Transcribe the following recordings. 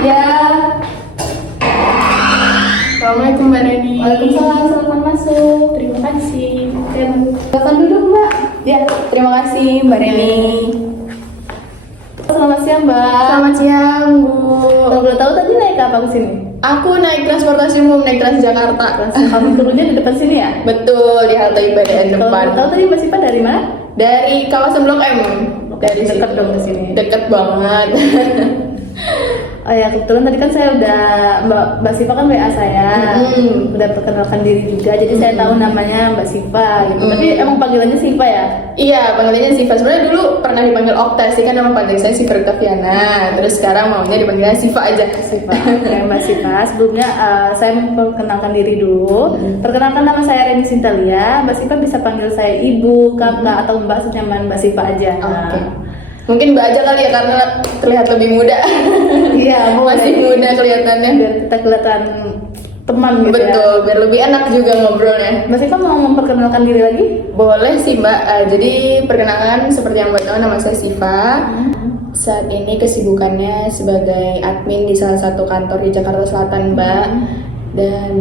Ya. Assalamualaikum Mbak Reni. Waalaikumsalam, selamat masuk. Terima kasih. Silakan duduk Mbak. Ya, terima kasih Mbak Reni. Selamat siang Mbak. Selamat siang Bu. Kalau boleh tahu tadi naik apa ke sini? Aku naik transportasi umum, naik Transjakarta. Kamu turunnya di depan sini ya? Betul, di halte IBDN Kalau depan. boleh tahu tadi Mbak Sipa dari mana? Dari kawasan Blok M. Dari Dekat situ. dong ke sini. Dekat banget. Oh ya, kebetulan tadi kan saya udah Mbak Sipa kan WA saya, udah perkenalkan diri juga, jadi saya tahu namanya Mbak Sipa gitu. Tapi emang panggilannya Sipa ya? Iya, panggilannya Siva. Sebenarnya dulu pernah dipanggil Okta sih, kan nama panggil saya Siva Oktaviana. Terus sekarang maunya dipanggilnya Siva aja. Sipa. Oke, Mbak Sipa. Sebelumnya saya memperkenalkan diri dulu. Perkenalkan nama saya Reni Sintalia. Mbak Sipa bisa panggil saya Ibu, Kakak, atau Mbak senyaman Mbak Sipa aja. Oke. Mungkin Mbak aja kali ya karena terlihat lebih muda. Iya, Masih muda kelihatannya. biar kita kelihatan teman gitu ya. Betul, biar lebih enak juga ngobrolnya. Mbak Sipa mau memperkenalkan diri lagi? Boleh sih Mbak. Jadi perkenalkan seperti yang Mbak tahu, nama saya Siva. Saat ini kesibukannya sebagai admin di salah satu kantor di Jakarta Selatan Mbak. Dan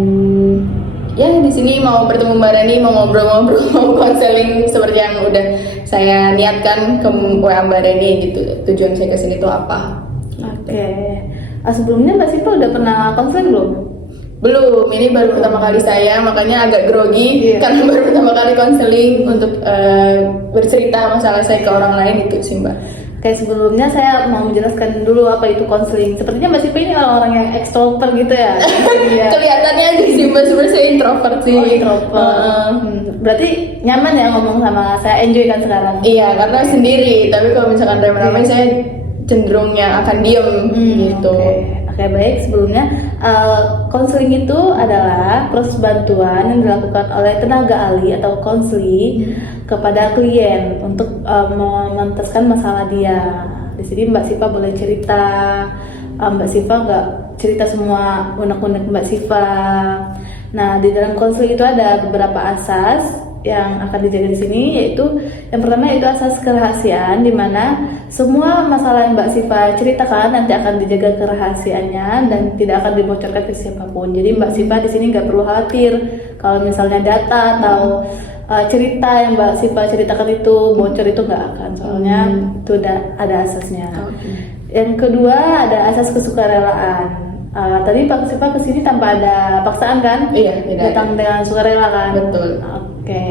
ya di sini mau bertemu Mbak Reni, mau ngobrol-ngobrol, mau konseling seperti yang udah saya niatkan ke WA Mbak Reni gitu. Tujuan saya ke sini tuh apa? Oke. Sebelumnya Mbak Sipa udah pernah konseling belum? Belum, ini baru pertama kali saya, makanya agak grogi karena baru pertama kali konseling untuk bercerita masalah saya ke orang lain itu sih Mbak. Kayak sebelumnya saya mau menjelaskan dulu apa itu konseling. Sepertinya Mbak Sipa ini orang yang ekstrovert gitu ya. Iya. Kelihatannya aja sih Mbak, sebenarnya saya introvert sih. Oh, introvert. Berarti nyaman ya ngomong sama saya, enjoy kan sekarang? Iya, karena sendiri. Tapi kalau misalkan ramai-ramai saya cenderung yang akan diem gitu. Oke, baik. Sebelumnya konseling itu adalah proses bantuan yang dilakukan oleh tenaga ahli atau konseli kepada klien untuk menuntaskan masalah dia. Di sini Mbak Sipa boleh cerita. Mbak Sipa nggak cerita semua unek-unek Mbak Sipa. Nah, di dalam konseling itu ada beberapa asas yang akan dijaga di sini, yaitu yang pertama yaitu asas kerahasiaan, di mana semua masalah yang Mbak Sipa ceritakan nanti akan dijaga kerahasiaannya dan tidak akan dibocorkan ke siapapun. Jadi Mbak Sipa di sini nggak perlu khawatir kalau misalnya data atau cerita yang Mbak Sipa ceritakan itu bocor, itu nggak akan, soalnya itu udah ada asasnya. Yang kedua ada asas kesukarelaan. Tadi Pak Sipa kesini tanpa ada paksaan kan? Iya, tidak. Datang dengan sukarela kan? Betul. Oke.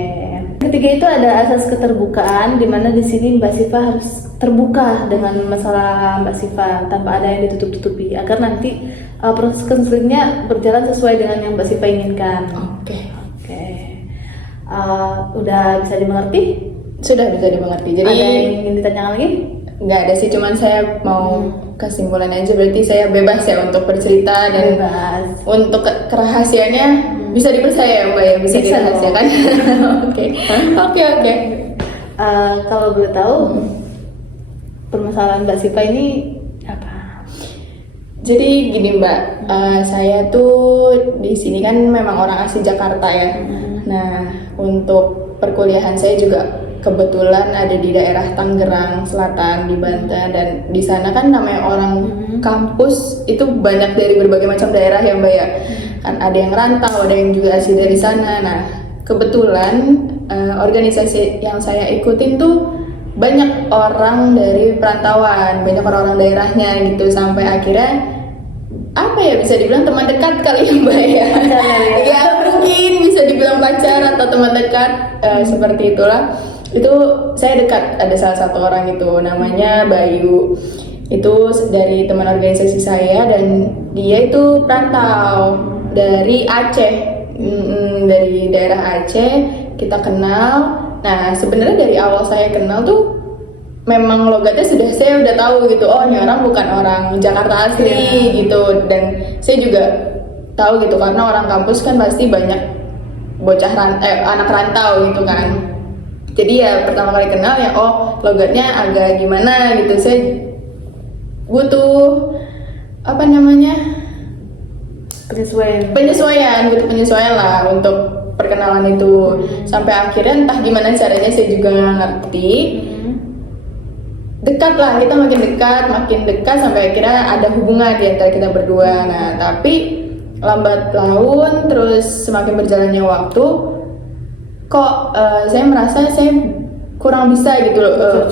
Ketiga itu ada asas keterbukaan, di mana di sini Mbak Sipa harus terbuka dengan masalah Mbak Sipa tanpa ada yang ditutup-tutupi, agar nanti proses konselingnya berjalan sesuai dengan yang Mbak Sipa inginkan. Oke. Udah bisa dimengerti? Sudah bisa dimengerti. Jadi Ada yang ingin ditanyakan lagi? nggak ada sih, cuman saya mau kesimpulan aja, berarti saya bebas ya untuk bercerita dan Bebas. untuk kerahasiaannya bisa dipercaya ya Mbak ya, bisa Bisa dirahasiakan. Oke. Kalau boleh tahu permasalahan Mbak Sipa ini apa? Jadi gini Mbak, saya tuh di sini kan memang orang asli Jakarta ya. Nah, untuk perkuliahan saya juga kebetulan ada di daerah Tangerang Selatan di Banten, dan di sana kan namanya orang kampus itu banyak dari berbagai macam daerah ya Mbak ya. Kan ada yang rantau, ada yang juga asli dari sana. Nah, kebetulan organisasi yang saya ikutin tuh banyak orang dari perantauan, banyak orang-orang daerahnya gitu, sampai akhirnya apa ya, bisa dibilang teman dekat kali ya Mbak ya. Ya mungkin bisa dibilang pacar atau teman dekat, seperti itulah. Itu saya dekat, ada salah satu orang itu namanya Bayu, itu dari teman organisasi saya, dan dia itu perantau dari Aceh, dari daerah Aceh. Kita kenal. Nah, sebenarnya dari awal saya kenal tuh memang logatnya saya udah tahu gitu, oh ini orang bukan orang Jakarta asli gitu. Dan saya juga tahu gitu, karena orang kampus kan pasti banyak bocah anak rantau gitu kan. Jadi ya pertama kali kenal ya, oh logatnya agak gimana gitu. Saya butuh apa namanya, penyesuaian lah untuk perkenalan itu. Sampai akhirnya entah gimana caranya saya juga nggak ngerti, dekat lah, kita makin dekat sampai akhirnya ada hubungan di antara kita berdua. Nah, tapi lambat laun terus semakin berjalannya waktu, kok saya merasa saya kurang bisa gitu loh,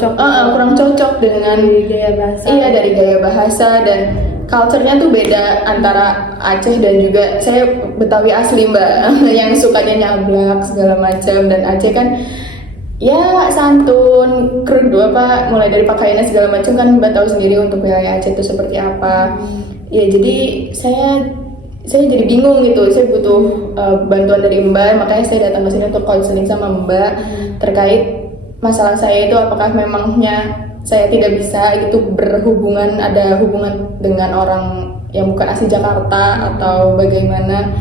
kurang cocok dengan gaya bahasa. Iya, dari gaya bahasa dan culture-nya tuh beda antara Aceh dan juga saya Betawi asli Mbak, yang sukanya nyablak segala macam, dan Aceh kan ya santun, krudu apa, mulai dari pakaiannya segala macam kan Mbak tahu sendiri untuk wilayah Aceh itu seperti apa. Ya jadi saya jadi bingung gitu, saya butuh bantuan dari Mbak, makanya saya datang ke sini untuk counseling sama Mbak terkait masalah saya itu, apakah memangnya saya tidak bisa gitu ada hubungan dengan orang yang bukan asli Jakarta atau bagaimana.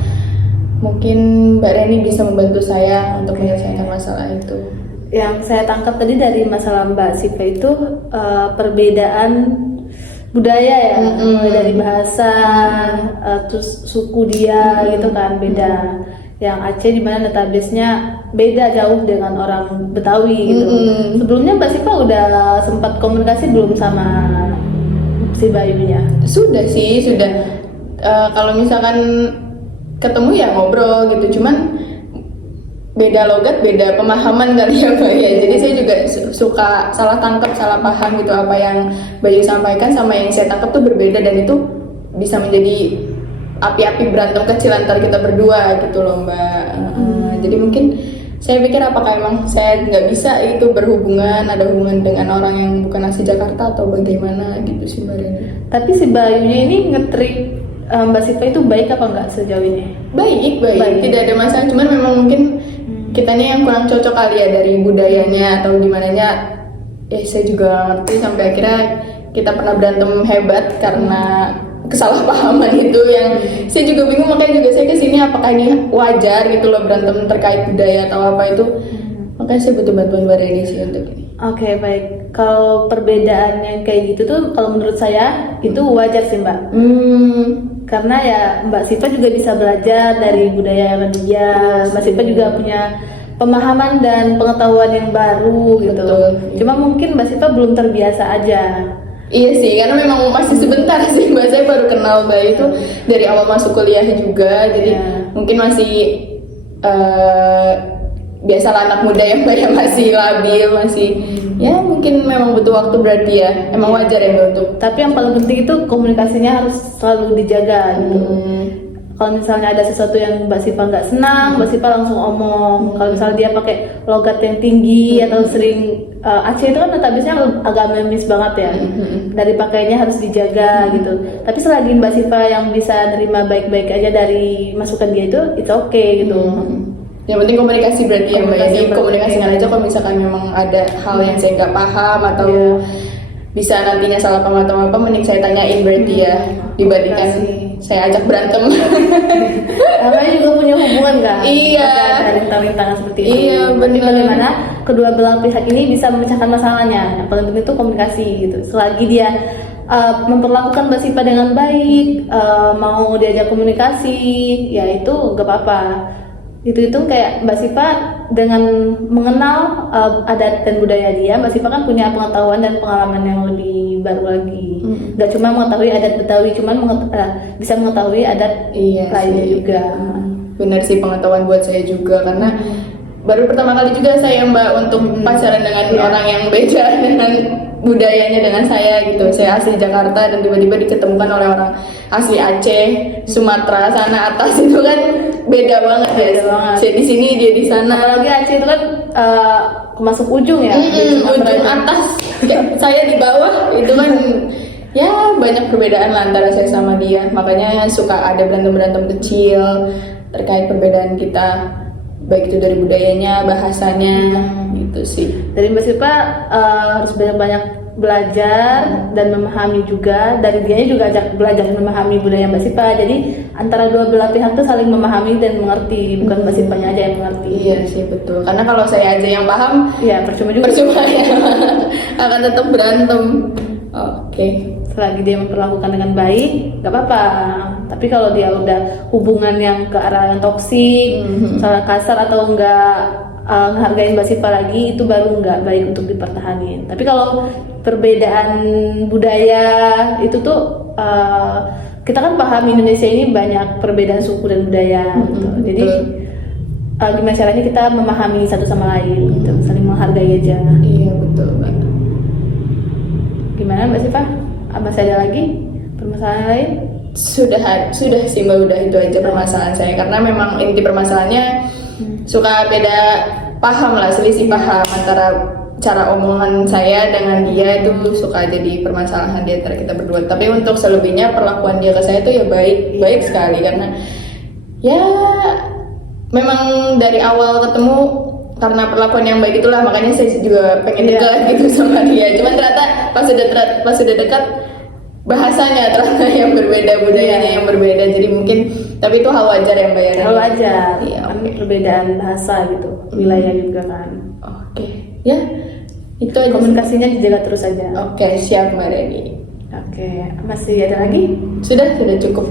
Mungkin Mbak Reni bisa membantu saya untuk menyelesaikan masalah itu. Yang saya tangkap tadi dari masalah Mbak Siva itu perbedaan budaya ya, mulai dari bahasa, terus suku dia gitu kan beda. Yang Aceh dimana database-nya beda jauh dengan orang Betawi gitu. Sebelumnya Mbak Siva udah sempat komunikasi belum sama si Bayunya? Sudah sih, sudah. Kalau misalkan ketemu ya ngobrol gitu, cuman beda logat, beda pemahaman kali ya Mbak ya. Jadi saya juga suka salah tangkap, salah paham gitu, apa yang Bayu sampaikan sama yang saya tangkap tuh berbeda, dan itu bisa menjadi api-api berantem kecil antara kita berdua gitu loh Mbak. Jadi mungkin saya pikir apakah emang saya nggak bisa itu berhubungan, ada hubungan dengan orang yang bukan asli Jakarta atau bagaimana gitu sih Mbak Reni. Tapi si Bayunya ini nge-treat Mbak Siva itu baik apa enggak sejauh ini? Baik, tidak ada masalah, cuman memang mungkin kitanya yang kurang cocok kali ya dari budayanya atau gimana nya. Saya juga ngerti sampai akhirnya kita pernah berantem hebat karena kesalahpahaman itu, yang saya juga bingung, makanya juga saya kesini apakah ini wajar gitu loh berantem terkait budaya atau apa itu. Makanya saya butuh bantuan Mbak Reni sih untuk ini. Oke, baik. Kalau perbedaan yang kayak gitu tuh kalau menurut saya itu wajar sih Mbak. Karena ya Mbak Siva juga bisa belajar dari budaya dia. Mbak Siva juga punya pemahaman dan pengetahuan yang baru gitu. Betul. Cuma mungkin Mbak Siva belum terbiasa aja. Iya sih, karena memang masih sebentar sih Mbak, saya baru kenal Mbak itu dari awal masuk kuliah juga, jadi mungkin masih biasalah anak muda yang Mbak ya, masih labil, masih ya mungkin memang butuh waktu berarti ya, emang wajar ya Mbak untuk. Tapi yang paling penting itu komunikasinya harus selalu dijaga gitu. Kalau misalnya ada sesuatu yang Mbak Siva nggak senang, Mbak Siva langsung omong. Kalau misalnya dia pakai logat yang tinggi atau sering Aceh itu kan database-nya agak memis banget ya. Dari pakainya harus dijaga gitu. Tapi selagi Mbak Siva yang bisa nerima baik-baik aja dari masukan dia itu, it's okay gitu. Yang penting komunikasi berarti ya Mbak. Jadi komunikasikan aja kalau misalkan memang ada hal yang saya nggak paham atau bisa nantinya salah paham atau apa, mending saya tanyain berarti ya, dibandingkan saya ajak berantem. Namanya juga punya hubungan kan? Iya. Ada rintang-rintangan seperti itu. Iya, Tapi benar. bagaimana kedua belah pihak ini bisa memecahkan masalahnya? Yang paling penting itu komunikasi gitu. Selagi dia memperlakukan Mbak Siva dengan baik, mau diajak komunikasi, ya itu gak apa-apa. Itu kayak Mbak Siva dengan mengenal adat dan budaya dia, Mbak Siva kan punya pengetahuan dan pengalaman yang lebih baru lagi. Gak cuma mengetahui adat Betawi, cuman bisa mengetahui adat lainnya juga. Benar sih, pengetahuan buat saya juga, karena baru pertama kali juga saya Mbak untuk pacaran dengan orang yang beda dengan budayanya dengan saya gitu. Saya asli Jakarta dan tiba-tiba diketemukan oleh orang asli Aceh, Sumatera sana atas, itu kan beda banget ya. Saya di sini, dia di sana. Apalagi Aceh itu kan masuk ujung ya. Ujung atas, saya di bawah, itu kan ya banyak perbedaan lah antara saya sama dia. Makanya suka ada berantem-berantem kecil terkait perbedaan kita, baik itu dari budayanya, bahasanya, gitu sih. Dari Mbak Siva harus banyak-banyak belajar dan memahami juga. Dari dianya juga ajak belajar dan memahami budaya Mbak Siva. Jadi antara dua belah pihak tuh saling memahami dan mengerti, bukan Mbak Sivanya aja yang mengerti. Iya sih, betul. Karena kalau saya aja yang paham, ya percuma juga. Percuma ya, akan tetap berantem. Oke. Selagi dia memperlakukan dengan baik, gak apa-apa. Tapi kalau dia udah hubungan yang ke arah yang toksik, salah kasar atau enggak ngehargain Mbak Siva lagi, itu baru nggak baik untuk dipertahanin. Tapi kalau perbedaan budaya itu tuh kita kan paham Indonesia ini banyak perbedaan suku dan budaya gitu. Jadi gimana caranya kita memahami satu sama lain gitu, saling menghargai aja. Iya betul Mbak. Gimana Mbak Siva? Masih ada lagi permasalahan lain? Sudah sih Mbak, udah itu aja permasalahan saya, karena memang inti permasalahannya suka beda paham lah, selisih paham antara cara omongan saya dengan dia, itu suka jadi permasalahan di antara kita berdua. Tapi untuk selebihnya perlakuan dia ke saya itu ya baik sekali, karena ya memang dari awal ketemu karena perlakuan yang baik itulah makanya saya juga pengen dekat gitu sama dia. Cuman ternyata pas sudah dekat bahasanya ternyata yang berbeda, budayanya yang berbeda, jadi mungkin, tapi itu hal wajar ya Mbak ya? Hal wajar, iya, kan perbedaan bahasa gitu, wilayah juga kan. Oke, ya itu aja. Komunikasinya dijaga terus aja. Oke, siap Mbak Reni. Oke, masih ada lagi? Sudah cukup.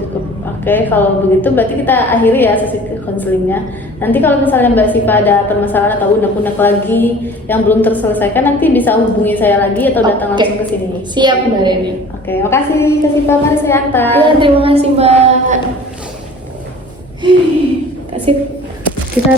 Oke, kalau begitu berarti kita akhiri ya sesi konselingnya. Nanti kalau misalnya Mbak Siva ada permasalahan atau unek-unek lagi yang belum terselesaikan, nanti bisa hubungi saya lagi atau datang langsung ke sini. Siap Mbak Reni. Oke, makasih Kak Siva, makasih Atta. Ya, terima kasih Mbak. Kasih kita